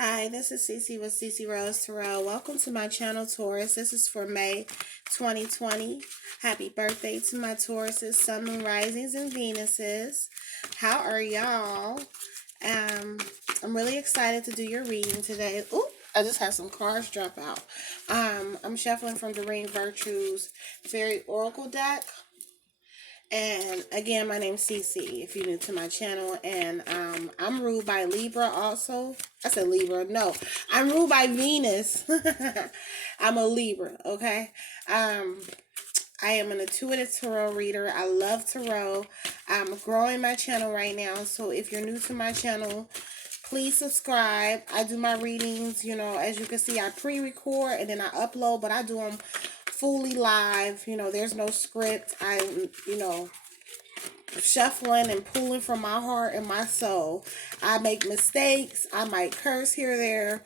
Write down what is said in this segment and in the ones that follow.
Hi, this is Cece with Cece Rose Terrell. Welcome to my channel, Taurus. This is for May 2020. Happy birthday to my Tauruses, Sun, Moon, Risings, and Venuses. How are y'all? I'm really excited to do your reading today. Ooh, I just had some cards drop out. I'm shuffling from the Ring Virtues Fairy Oracle deck. And again, my name's Cece, if you're new to my channel. And I'm ruled by Libra also. I said Libra. No, I'm ruled by Venus. I'm a Libra, okay? I am an intuitive tarot reader. I love tarot. I'm growing my channel right now. So if you're new to my channel, please subscribe. I do my readings, as you can see, I pre-record and then I upload, but I do them fully live. There's no script. I'm, shuffling and pulling from my heart and my soul. I make mistakes. I might curse here or there,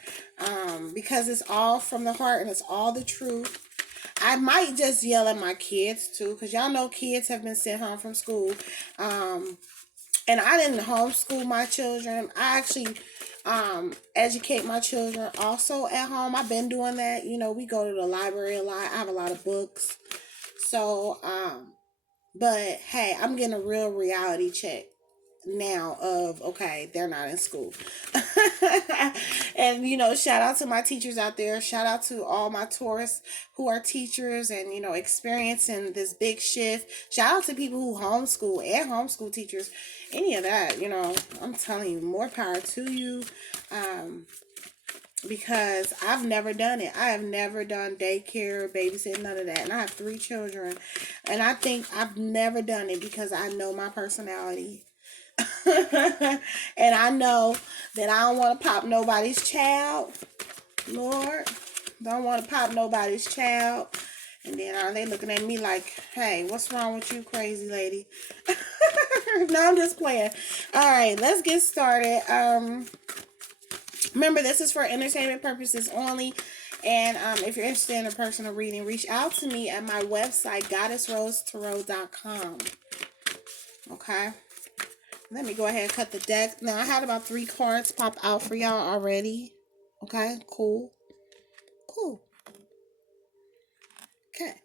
because it's all from the heart and it's all the truth. I might just yell at my kids too, because y'all know kids have been sent home from school. And I didn't homeschool my children. I actually educate my children also at home. I've been doing that. We go to the library a lot. I have a lot of books. So, but hey, I'm getting a real reality check now of, okay, they're not in school. And shout out to my teachers out there. Shout out to all my Taurus who are teachers and experiencing this big shift. Shout out to people who homeschool and homeschool teachers. Any of that, I'm telling you, more power to you. Because I've never done it. I have never done daycare, babysitting, none of that. And I have 3 children. And I think I've never done it because I know my personality. And I know that I don't want to pop nobody's child. Lord, don't want to pop nobody's child. And then are they looking at me like, hey, what's wrong with you, crazy lady? No, I'm just playing. All right, let's get started. Remember, this is for entertainment purposes only. And if you're interested in a personal reading, reach out to me at my website, goddessrosetarot.com. Okay? Let me go ahead and cut the deck. Now, I had about 3 cards pop out for y'all already. Okay? Cool. Cool. Okay.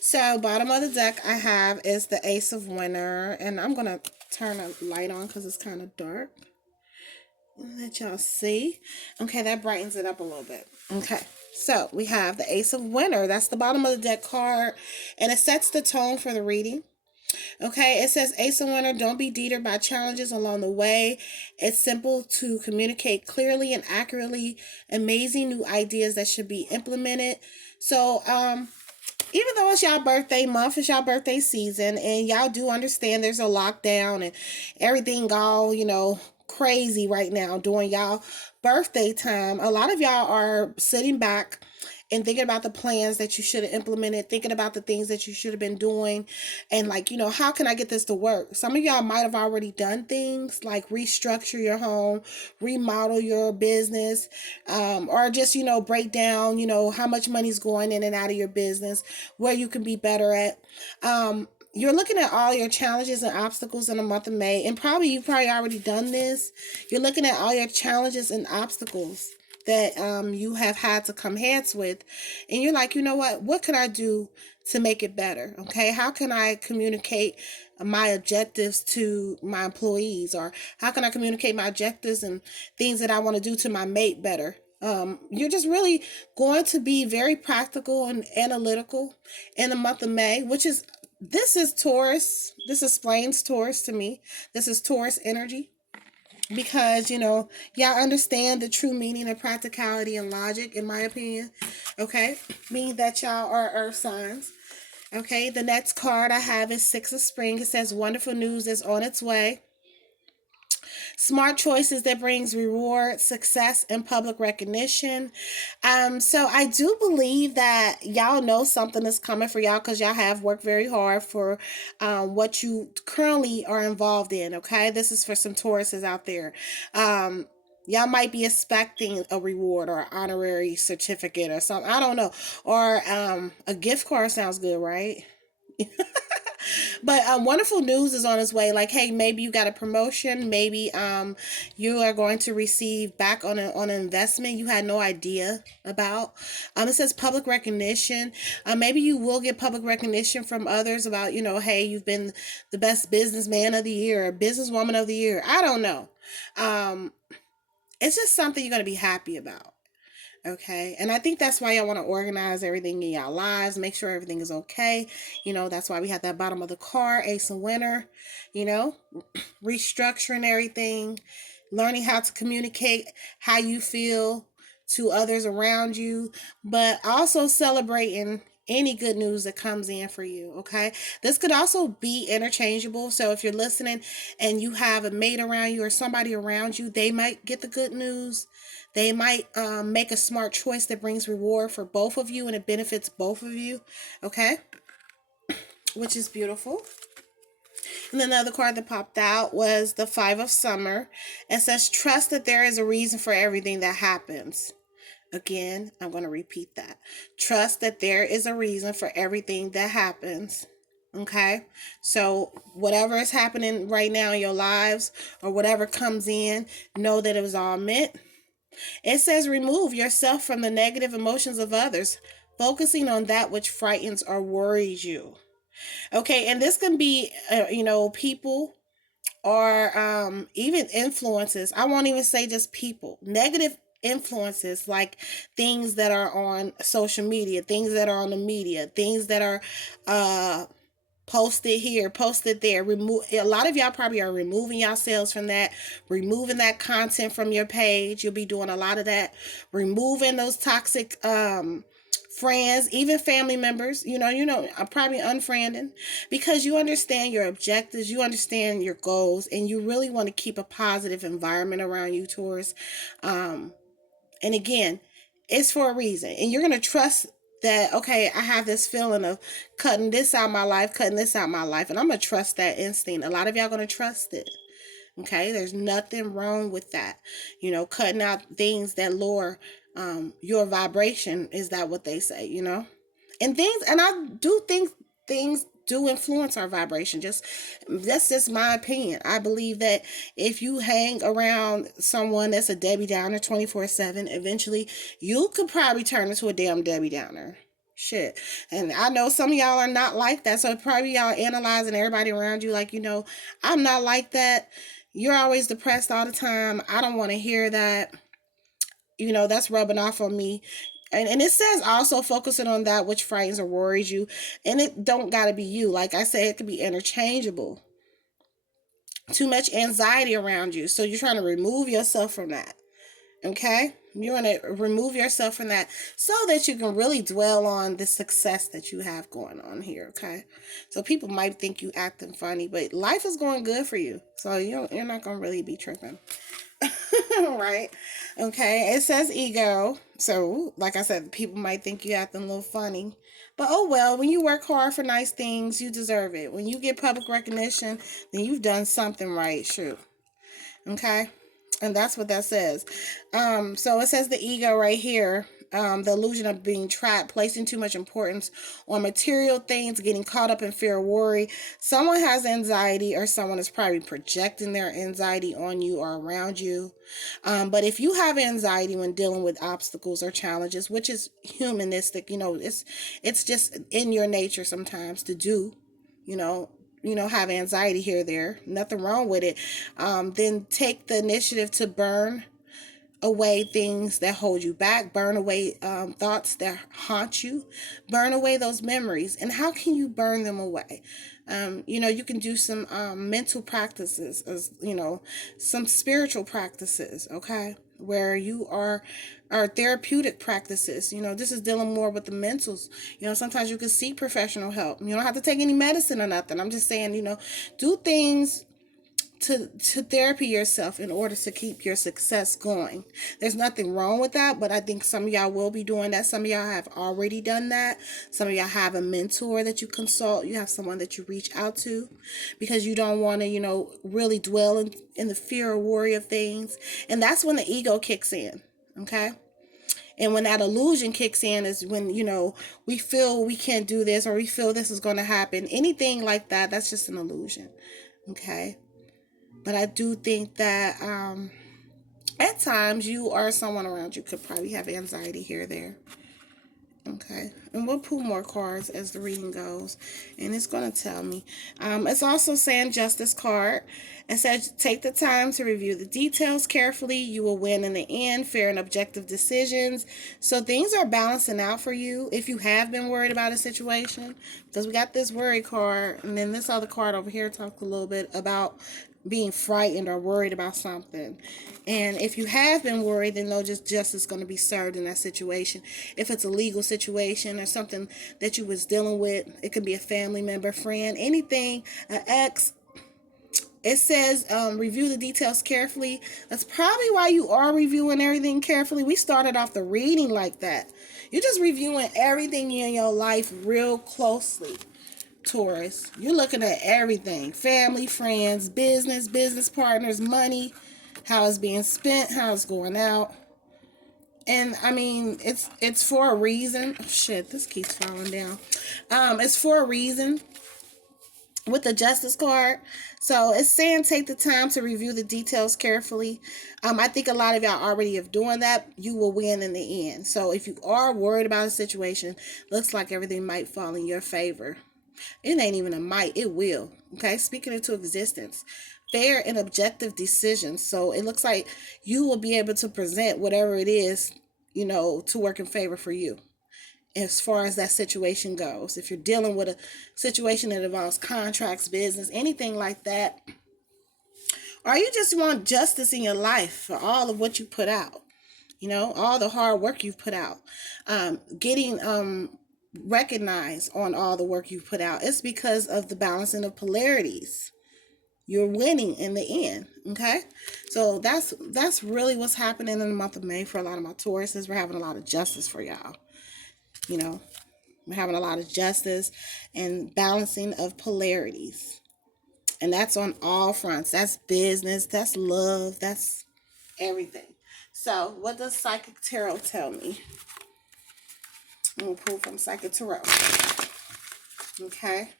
So, bottom of the deck I have is the Ace of Winter. And I'm going to turn a light on because it's kind of dark. Let y'all see. Okay, that brightens it up a little bit. Okay, so we have the Ace of Winter. That's the bottom of the deck card, and it sets the tone for the reading. Okay, it says, Ace of Winter, don't be deterred by challenges along the way. It's simple to communicate clearly and accurately amazing new ideas that should be implemented. So, even though it's y'all birthday month, it's y'all birthday season, and y'all do understand there's a lockdown and everything all, crazy right now during y'all birthday time, a lot of y'all are sitting back and thinking about the plans that you should have implemented, thinking about the things that you should have been doing, and how can I get this to work? Some of y'all might have already done things like restructure your home, remodel your business, or just, break down, how much money's going in and out of your business, where you can be better at. You're looking at all your challenges and obstacles in the month of May, and you've probably already done this. You're looking at all your challenges and obstacles that you have had to come heads with, and you're like, what could I do to make it better? Okay, how can I communicate my objectives to my employees, or how can I communicate my objectives and things that I want to do to my mate better? You're just really going to be very practical and analytical in the month of May, this is Taurus. This explains Taurus to me. This is Taurus energy. Because, y'all understand the true meaning of practicality and logic, in my opinion. Okay? Meaning that y'all are earth signs. Okay? The next card I have is 6 of Spring. It says, wonderful news is on its way. Smart choices that brings reward, success, and public recognition. So I do believe that y'all know something is coming for y'all because y'all have worked very hard for what you currently are involved in. Okay, this is for some Tauruses out there. Y'all might be expecting a reward or honorary certificate or something. I don't know. Or a gift card sounds good, right? But wonderful news is on its way. Like, hey, maybe you got a promotion. Maybe you are going to receive back on an investment you had no idea about. It says public recognition. Maybe you will get public recognition from others about, hey, you've been the best businessman of the year or businesswoman of the year. I don't know. Um, it's just something you're going to be happy about. Okay. And I think that's why y'all want to organize everything in y'all lives, make sure everything is okay. That's why we have that bottom of the car, ace and winner, you know, restructuring everything, learning how to communicate how you feel to others around you, but also celebrating any good news that comes in for you. Okay. This could also be interchangeable. So if you're listening and you have a mate around you or somebody around you, they might get the good news. They might make a smart choice that brings reward for both of you and it benefits both of you. Okay. Which is beautiful. And then the other card that popped out was the Five of Summer. It says, trust that there is a reason for everything that happens. Again, I'm going to repeat that. Trust that there is a reason for everything that happens. Okay? So whatever is happening right now in your lives or whatever comes in, know that it was all meant. It says, remove yourself from the negative emotions of others, focusing on that which frightens or worries you. Okay, and this can be, people or even influences. I won't even say just people. Negative influences like things that are on social media, things that are on the media, things that are posted here, posted there. Remove. A lot of y'all probably are removing yourselves from that, removing that content from your page. You'll be doing a lot of that, removing those toxic friends, even family members. I'm probably unfriending because you understand your objectives, you understand your goals, and you really want to keep a positive environment around you, Taurus. And again, it's for a reason, and you're gonna trust that, okay, I have this feeling of cutting this out my life, and I'm gonna trust that instinct. A lot of y'all gonna trust it. Okay, there's nothing wrong with that. Cutting out things that lower your vibration. Is that what they say? And I do think things do influence our vibration. That's just my opinion. I believe that if you hang around someone that's a Debbie Downer 24/7, eventually you could probably turn into a damn Debbie Downer. Shit. And I know some of y'all are not like that. So probably y'all analyzing everybody around you like, I'm not like that. You're always depressed all the time. I don't want to hear that. That's rubbing off on me. And it says also focusing on that which frightens or worries you. And it don't got to be you. Like I said, it could be interchangeable. Too much anxiety around you. So you're trying to remove yourself from that. Okay? You want to remove yourself from that so that you can really dwell on the success that you have going on here. Okay? So people might think you acting funny, but life is going good for you. So you're not going to really be tripping. Right? Okay, it says ego. So, like I said, people might think you acting a little funny. But oh well, when you work hard for nice things, you deserve it. When you get public recognition, then you've done something right. Shoot. Okay? And that's what that says. So it says the ego right here. The illusion of being trapped, placing too much importance on material things, getting caught up in fear or worry. Someone has anxiety, or someone is probably projecting their anxiety on you or around you. But if you have anxiety when dealing with obstacles or challenges, which is humanistic, it's just in your nature sometimes to do, have anxiety here or there, nothing wrong with it. Then take the initiative to burn away things that hold you back, burn away thoughts that haunt you, burn away those memories. And how can you burn them away? You can do some mental practices, some spiritual practices, okay, where you are therapeutic practices. This is dealing more with the mentals. Sometimes you can seek professional help. You don't have to take any medicine or nothing. I'm just saying, do things to therapy yourself in order to keep your success going. There's nothing wrong with that, but I think some of y'all will be doing that. Some of y'all have already done that. Some of y'all have a mentor that you consult. You have someone that you reach out to because you don't want to, really dwell in the fear or worry of things. And that's when the ego kicks in. Okay. And when that illusion kicks in is when, we feel we can't do this, or we feel this is going to happen. Anything like that, that's just an illusion. Okay. But I do think that at times you or someone around you could probably have anxiety here or there. Okay, and we'll pull more cards as the reading goes, and it's going to tell me. It's also saying Justice card. It says, take the time to review the details carefully. You will win in the end. Fair and objective decisions. So things are balancing out for you if you have been worried about a situation. Because we got this worry card, and then this other card over here talks a little bit about being frightened or worried about something. And if you have been worried, then know just justice is going to be served in that situation. If it's a legal situation or something that you was dealing with, it could be a family member, friend, anything, an ex. It says review the details carefully. That's probably why you are reviewing everything carefully. We started off the reading like that. You're just reviewing everything in your life real closely. Taurus, you're looking at everything: family, friends, business partners, money, how it's being spent, how it's going out. And I mean, it's for a reason. Oh, shit, this keeps falling down. It's for a reason with the Justice card. So it's saying take the time to review the details carefully. I think a lot of y'all already have doing that. You will win in the end. So if you are worried about a situation, looks like everything might fall in your favor. It ain't even a might, it will. Okay, speaking into existence. Fair and objective decisions. So it looks like you will be able to present whatever it is, to work in favor for you as far as that situation goes. If you're dealing with a situation that involves contracts, business, anything like that, or you just want justice in your life for all of what you put out, all the hard work you've put out, getting recognized on all the work you've put out. It's because of the balancing of polarities. You're winning in the end. Okay, so that's really what's happening in the month of May for a lot of my Tauruses. We're having a lot of justice for y'all. We're having a lot of justice and balancing of polarities, and that's on all fronts. That's business, that's love, that's everything. So what does Psychic Tarot tell me? I'm going to pull from Psychic Tarot. Okay.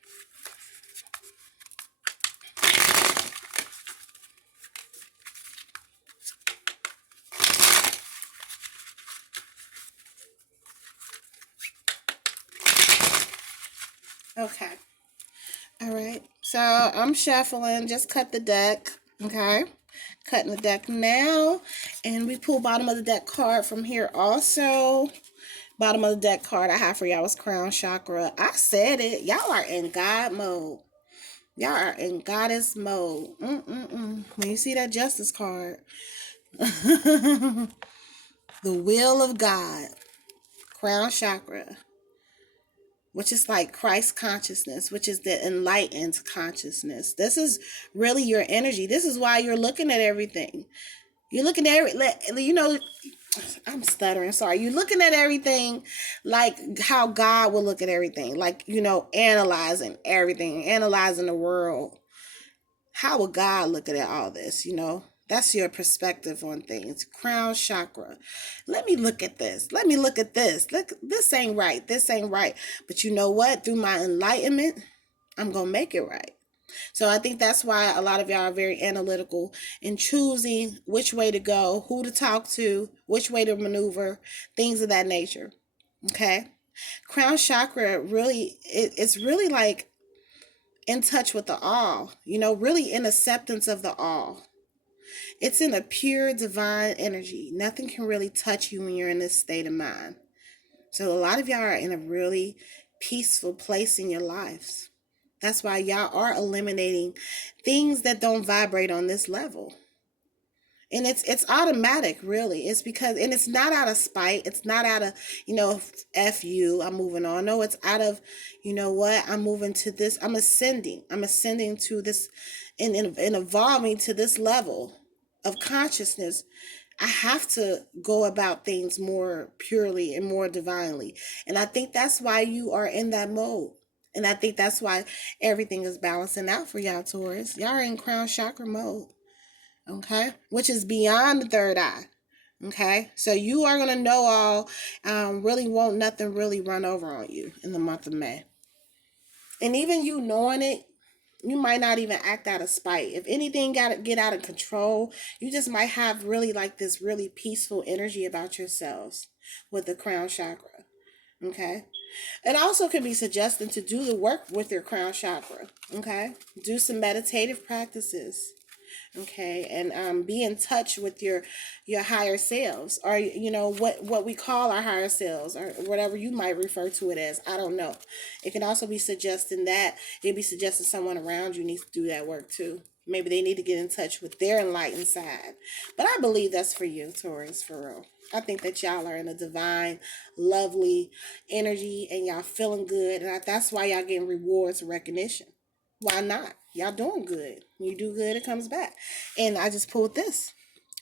Okay. All right. So I'm shuffling. Just cut the deck. Okay. Cutting the deck now. And we pull bottom of the deck card from here also. Bottom of the deck card I have for y'all was Crown Chakra. I said it. Y'all are in God mode. Y'all are in goddess mode. When you see that Justice card, the will of God, Crown Chakra, which is like Christ consciousness, which is the enlightened consciousness. This is really your energy. This is why you're looking at everything. You're looking at I'm stuttering, sorry. You're looking at everything like how God will look at everything. Like, analyzing everything, analyzing the world. How would God look at all this, That's your perspective on things. Crown chakra. Let me look at this. Let me look at this. Look, this ain't right. This ain't right. But you know what? Through my enlightenment, I'm going to make it right. So I think that's why a lot of y'all are very analytical in choosing which way to go, who to talk to, which way to maneuver, things of that nature. Okay? Crown chakra really, it's really like in touch with the all, really in acceptance of the all. It's in a pure divine energy. Nothing can really touch you when you're in this state of mind. So a lot of y'all are in a really peaceful place in your lives. That's why y'all are eliminating things that don't vibrate on this level. And it's automatic, really. It's because, and it's not out of spite. It's not out of, F you, I'm moving on. No, it's out of, what, I'm moving to this. I'm ascending to this and evolving to this level of consciousness. I have to go about things more purely and more divinely. And I think that's why you are in that mode. And I think that's why everything is balancing out for y'all, Taurus. Y'all are in crown chakra mode. Okay? Which is beyond the third eye. Okay, so you are going to know all, really won't nothing really run over on you in the month of May. And even you knowing it, you might not even act out of spite. If anything got to get out of control, you just might have really like this really peaceful energy about yourselves with the crown chakra. Okay. It also can be suggested to do the work with your crown chakra. Okay. Do some meditative practices. Okay, and be in touch with your higher selves, or what we call our higher selves, or whatever you might refer to it as. I don't know. It can also be suggesting that it be suggesting someone around you needs to do that work too. Maybe they need to get in touch with their enlightened side. But I believe that's for you, Taurus, for real. I think that y'all are in a divine, lovely energy, and y'all feeling good, and that's why y'all getting rewards and recognition. Why not? Y'all doing good. You do good, it comes back. And I just pulled this.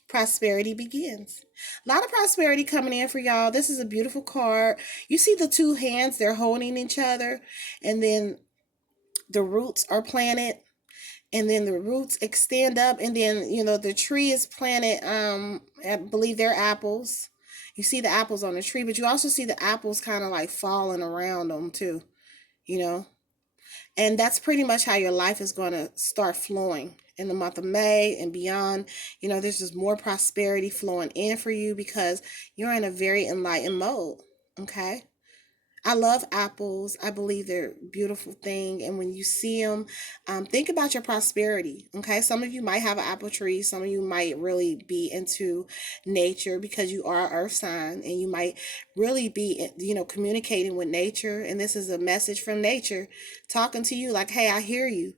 Prosperity begins. A lot of prosperity coming in for y'all. This is a beautiful card. You see the two hands, they're holding each other, and then the roots are planted, and then the roots extend up, and then the tree is planted. I believe they're apples. You see the apples on the tree, but you also see the apples kind of like falling around them too. You know, and that's pretty much how your life is going to start flowing in the month of May and beyond. There's just more prosperity flowing in for you because you're in a very enlightened mode. Okay. I love apples. I believe they're a beautiful thing. And when you see them, think about your prosperity. Okay. Some of you might have an apple tree. Some of you might really be into nature because you are earth sign, and you might really be, communicating with nature. And this is a message from nature talking to you like, hey, I hear you.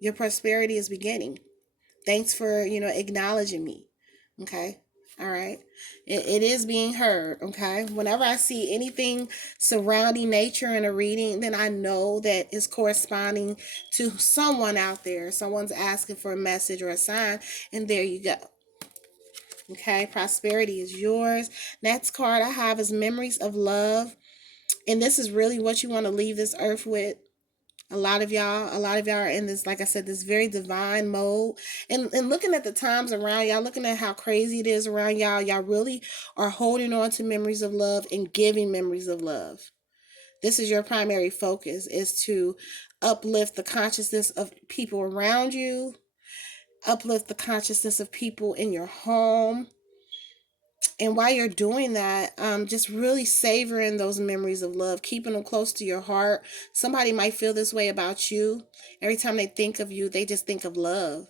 Your prosperity is beginning. Thanks for, acknowledging me. Okay. All right. It is being heard. Okay. Whenever I see anything surrounding nature in a reading, then I know that it's corresponding to someone out there. Someone's asking for a message or a sign. And there you go. Okay. Prosperity is yours. Next card I have is Memories of Love. And this is really what you want to leave this earth with. A lot of y'all are in this, like I said, this very divine mode. And looking at the times around y'all, looking at how crazy it is around y'all, y'all really are holding on to memories of love and giving memories of love. This is your primary focus, is to uplift the consciousness of people around you, uplift the consciousness of people in your home. And while you're doing that, just really savoring those memories of love, keeping them close to your heart. Somebody might feel this way about you. Every time they think of you, they just think of love.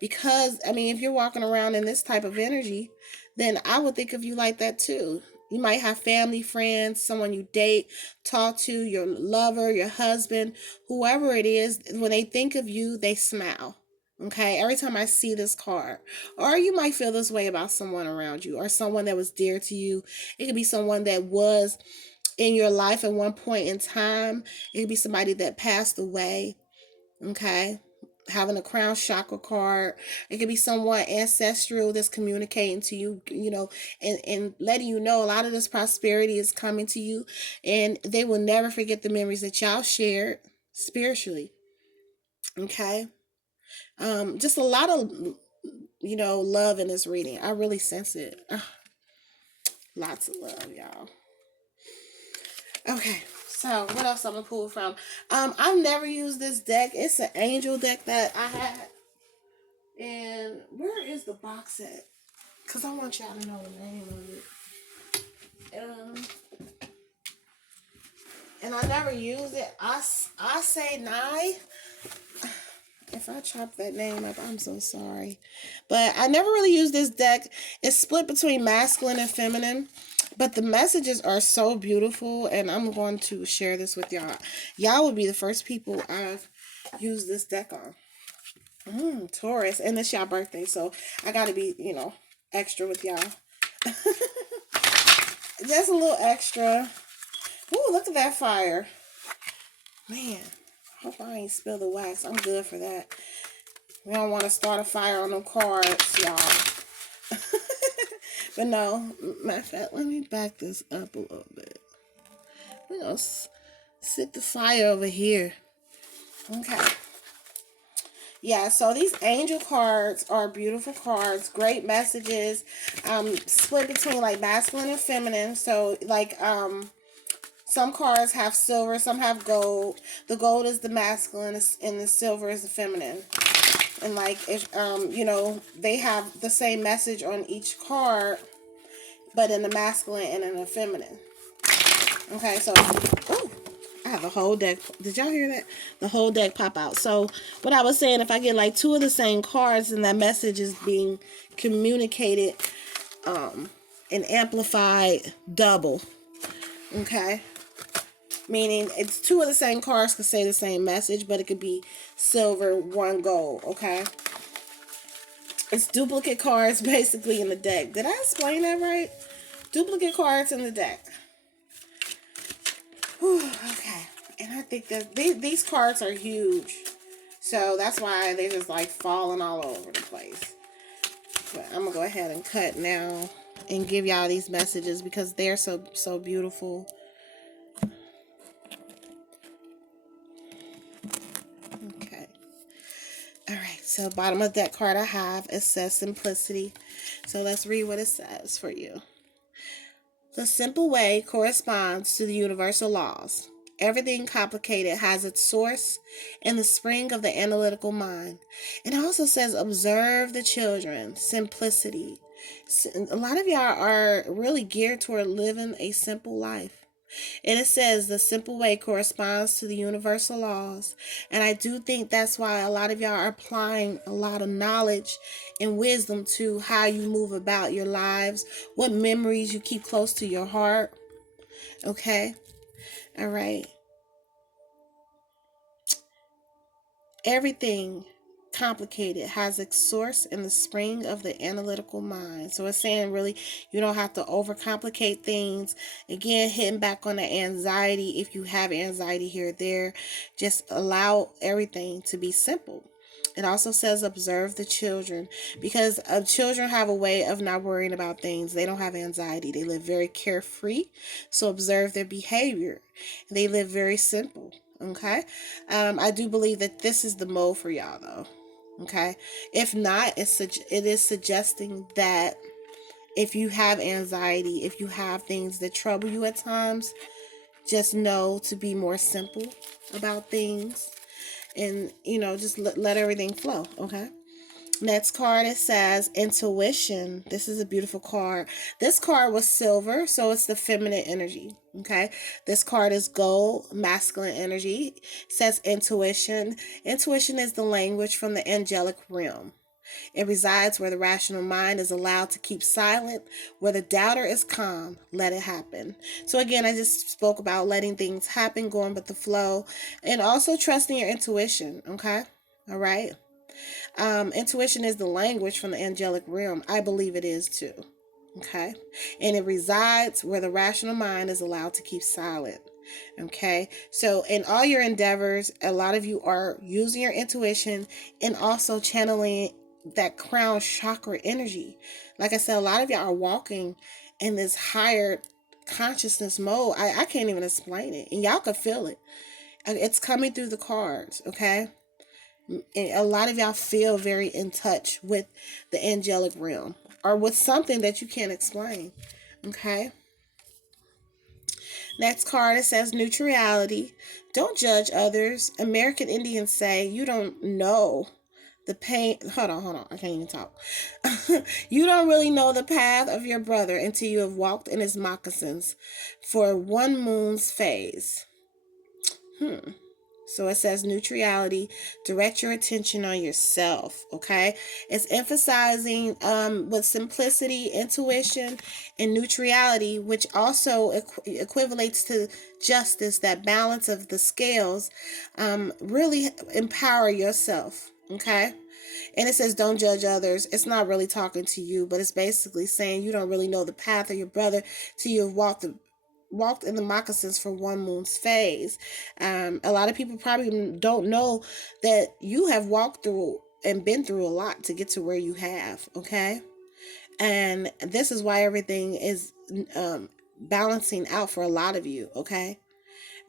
Because, I mean, if you're walking around in this type of energy, then I would think of you like that too. You might have family, friends, someone you date, talk to, your lover, your husband, whoever it is. When they think of you, they smile. Okay, every time I see this card, or you might feel this way about someone around you, or someone that was dear to you. It could be someone that was in your life at one point in time. It could be somebody that passed away. Okay, having a crown chakra card. It could be someone ancestral that's communicating to you, and letting you know a lot of this prosperity is coming to you, and they will never forget the memories that y'all shared spiritually. Okay. Just a lot of love in this reading. I really sense it. Lots of love, y'all. Okay, so what else I'm gonna pull from? I've never used this deck. It's an angel deck that I had. And where is the box at? Because I want y'all to know the name of it. And I never use it. I say nine. If I chop that name up, I'm so sorry. But I never really use this deck. It's split between masculine and feminine. But the messages are so beautiful. And I'm going to share this with y'all. Y'all will be the first people I've used this deck on. Taurus. And it's y'all birthday. So I got to be, extra with y'all. Just a little extra. Ooh, look at that fire. Man. Hope I ain't spill the wax. I'm good for that. We don't want to start a fire on them cards, y'all. But no, matter of fact, let me back this up a little bit. We're going to sit the fire over here. Okay. Yeah, so these angel cards are beautiful cards, great messages, split between like masculine and feminine. So like some cards have silver, some have gold. The gold is the masculine and the silver is the feminine. And like if they have the same message on each card, but in the masculine and in the feminine. Okay, so ooh, I have a whole deck. Did y'all hear that? The whole deck pop out. So what I was saying, if I get like two of the same cards and that message is being communicated and amplified double. Okay. Meaning it's two of the same cards could say the same message, but it could be silver, one gold. Okay. It's duplicate cards basically in the deck. Did I explain that right? Duplicate cards in the deck. Whew, okay. And I think that these cards are huge. So that's why they're just like falling all over the place. But I'm going to go ahead and cut now and give y'all these messages because they're so beautiful. Okay. All right. So bottom of that card I have, it says simplicity. So let's read what it says for you. The simple way corresponds to the universal laws. Everything complicated has its source in the spring of the analytical mind. It also says observe the children, simplicity. A lot of y'all are really geared toward living a simple life. And it says the simple way corresponds to the universal laws. And I do think that's why a lot of y'all are applying a lot of knowledge and wisdom to how you move about your lives, what memories you keep close to your heart. Okay? All right. Everything complicated has its source in the spring of the analytical mind. So it's saying really you don't have to overcomplicate things. Again, hitting back on the anxiety. If you have anxiety here or there, just allow everything to be simple. It also says observe the children because children have a way of not worrying about things. They don't have anxiety. They live very carefree. So observe their behavior. They live very simple. Okay. I do believe that this is the mode for y'all though. Okay. If not, it is suggesting that if you have anxiety, if you have things that trouble you at times, just know to be more simple about things and, just let everything flow. Okay. Next card, it says intuition. This is a beautiful card. This card was silver, so it's the feminine energy. Okay. This card is gold, masculine energy. It says intuition. Intuition is the language from the angelic realm. It resides where the rational mind is allowed to keep silent, where the doubter is calm. Let it happen. So again, I just spoke about letting things happen, going with the flow, and also trusting your intuition. Okay. All right. Intuition is the language from the angelic realm. I believe it is too. Okay. And it resides where the rational mind is allowed to keep silent. Okay. So in all your endeavors, a lot of you are using your intuition and also channeling that crown chakra energy. Like I said, a lot of y'all are walking in this higher consciousness mode. I can't even explain it. And y'all can feel it. It's coming through the cards. Okay. A lot of y'all feel very in touch with the angelic realm or with something that you can't explain. Okay. Next card, it says neutrality. Don't judge others. American Indians say you don't know the pain. Hold on. I can't even talk. You don't really know the path of your brother until you have walked in his moccasins for one moon's phase. So it says neutrality, direct your attention on yourself, okay? It's emphasizing with simplicity, intuition, and neutrality, which also equivalates to justice, that balance of the scales. Really empower yourself, okay? And it says don't judge others. It's not really talking to you, but it's basically saying you don't really know the path of your brother till you've walked in the moccasins for one moon's phase. A lot of people probably don't know that you have walked through and been through a lot to get to where you have. Okay. And this is why everything is balancing out for a lot of you. Okay.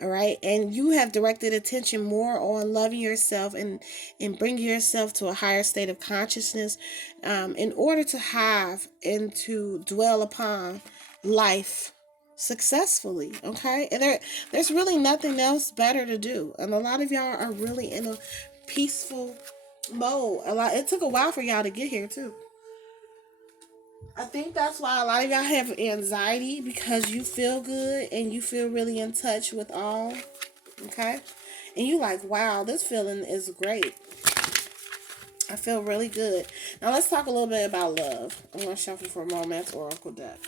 All right. And you have directed attention more on loving yourself and bringing yourself to a higher state of consciousness, in order to have and to dwell upon life successfully. Okay. And there's really nothing else better to do. And a lot of y'all are really in a peaceful mode. It took a while for y'all to get here too. I think that's why a lot of y'all have anxiety, because you feel good and you feel really in touch with all. Okay? And you like, wow, this feeling is great. I feel really good. Now let's talk a little bit about love. I'm going to shuffle for Romance Oracle deck.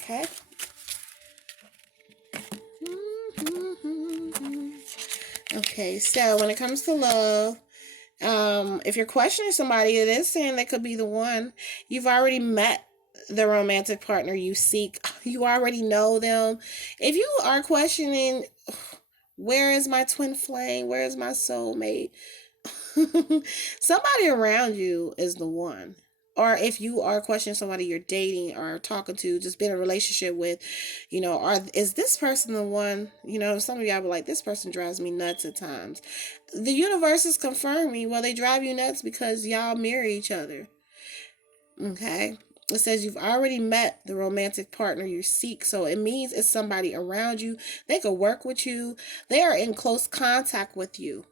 Okay? Okay, so when it comes to love, if you're questioning somebody, it is saying that could be the one. You've already met the romantic partner you seek. You already know them. If you are questioning, where is my twin flame? Where is my soulmate? Somebody around you is the one. Or if you are questioning somebody you're dating or talking to, just been in a relationship with, is this person the one? Some of y'all be like, this person drives me nuts at times. The universe is confirming, well, they drive you nuts because y'all marry each other. Okay? It says you've already met the romantic partner you seek. So it means it's somebody around you. They could work with you. They are in close contact with you.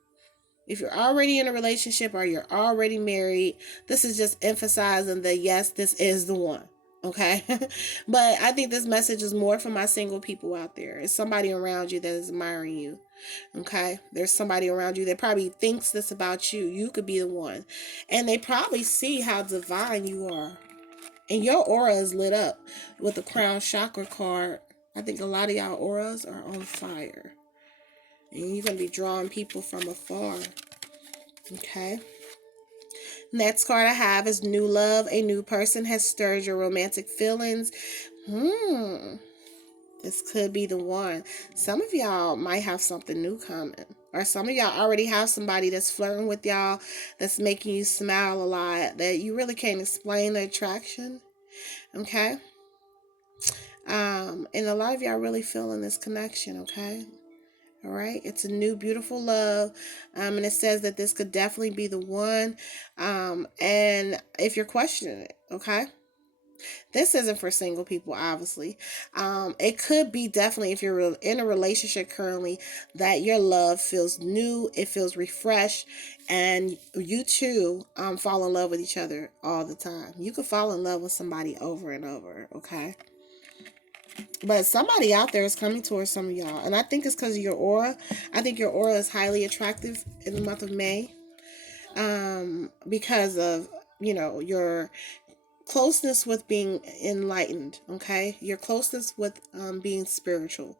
If you're already in a relationship or you're already married, this is just emphasizing that yes, this is the one. Okay? But I think this message is more for my single people out there. It's somebody around you that is admiring you. Okay? There's somebody around you that probably thinks this about you. You could be the one. And they probably see how divine you are. And your aura is lit up with the crown chakra card. I think a lot of y'all auras are on fire. And you're going to be drawing people from afar. Okay. Next card I have is new love. A new person has stirred your romantic feelings. This could be the one. Some of y'all might have something new coming. Or some of y'all already have somebody that's flirting with y'all, that's making you smile a lot, that you really can't explain the attraction. Okay? And a lot of y'all really feeling this connection, okay? All right, it's a new beautiful love, and it says that this could definitely be the one. And if you're questioning it, okay, this isn't for single people, obviously. It could be definitely, if you're in a relationship currently, that your love feels new, it feels refreshed, and you two fall in love with each other all the time. You could fall in love with somebody over and over, okay? But somebody out there is coming towards some of y'all. And I think it's because of your aura. I think your aura is highly attractive in the month of May. Because of, your closeness with being enlightened, okay? Your closeness with being spiritual.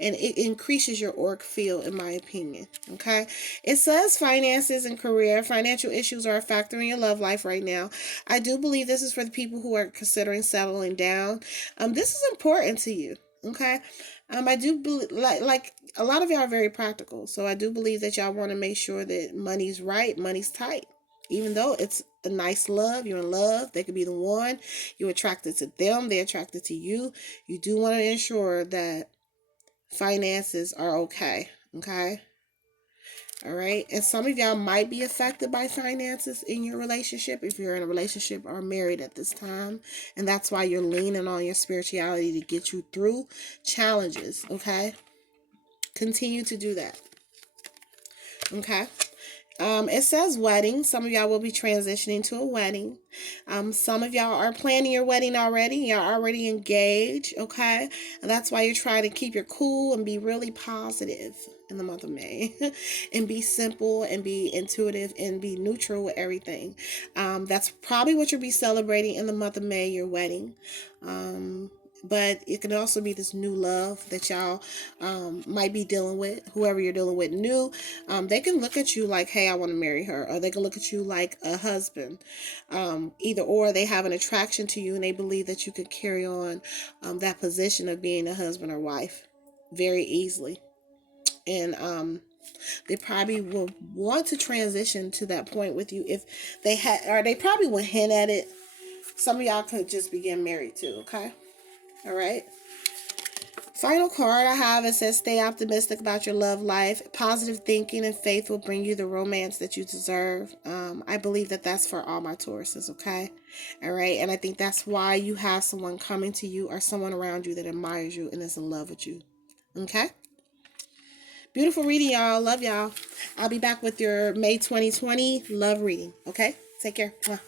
And it increases your auric field, in my opinion, okay? It says finances and career. Financial issues are a factor in your love life right now. I do believe this is for the people who are considering settling down. This is important to you, okay? I do believe, like a lot of y'all are very practical, so I do believe that y'all want to make sure that money's right, money's tight. Even though it's a nice love, you're in love, they could be the one, you're attracted to them, they're attracted to you. You do want to ensure that finances are okay. Okay? All right? And some of y'all might be affected by finances in your relationship if you're in a relationship or married at this time. And that's why you're leaning on your spirituality to get you through challenges. Okay? Continue to do that. Okay? It says wedding. Some of y'all will be transitioning to a wedding. Some of y'all are planning your wedding already. You're already engaged, okay? And that's why you're trying to keep your cool and be really positive in the month of May. And be simple and be intuitive and be neutral with everything. That's probably what you'll be celebrating in the month of May, your wedding. But it can also be this new love that y'all might be dealing with. Whoever you're dealing with new, they can look at you like, hey, I want to marry her. Or they can look at you like a husband. Either or, they have an attraction to you and they believe that you could carry on that position of being a husband or wife very easily. And They probably will want to transition to that point with you if they had, or they probably would hint at it. Some of y'all could just be getting married too, okay? All right. Final card I have, it says stay optimistic about your love life. Positive thinking and faith will bring you the romance that you deserve. I believe that that's for all my Tauruses, okay? All right. And I think that's why you have someone coming to you or someone around you that admires you and is in love with you. Okay? Beautiful reading, y'all. Love y'all. I'll be back with your May 2020 love reading. Okay? Take care. Mwah.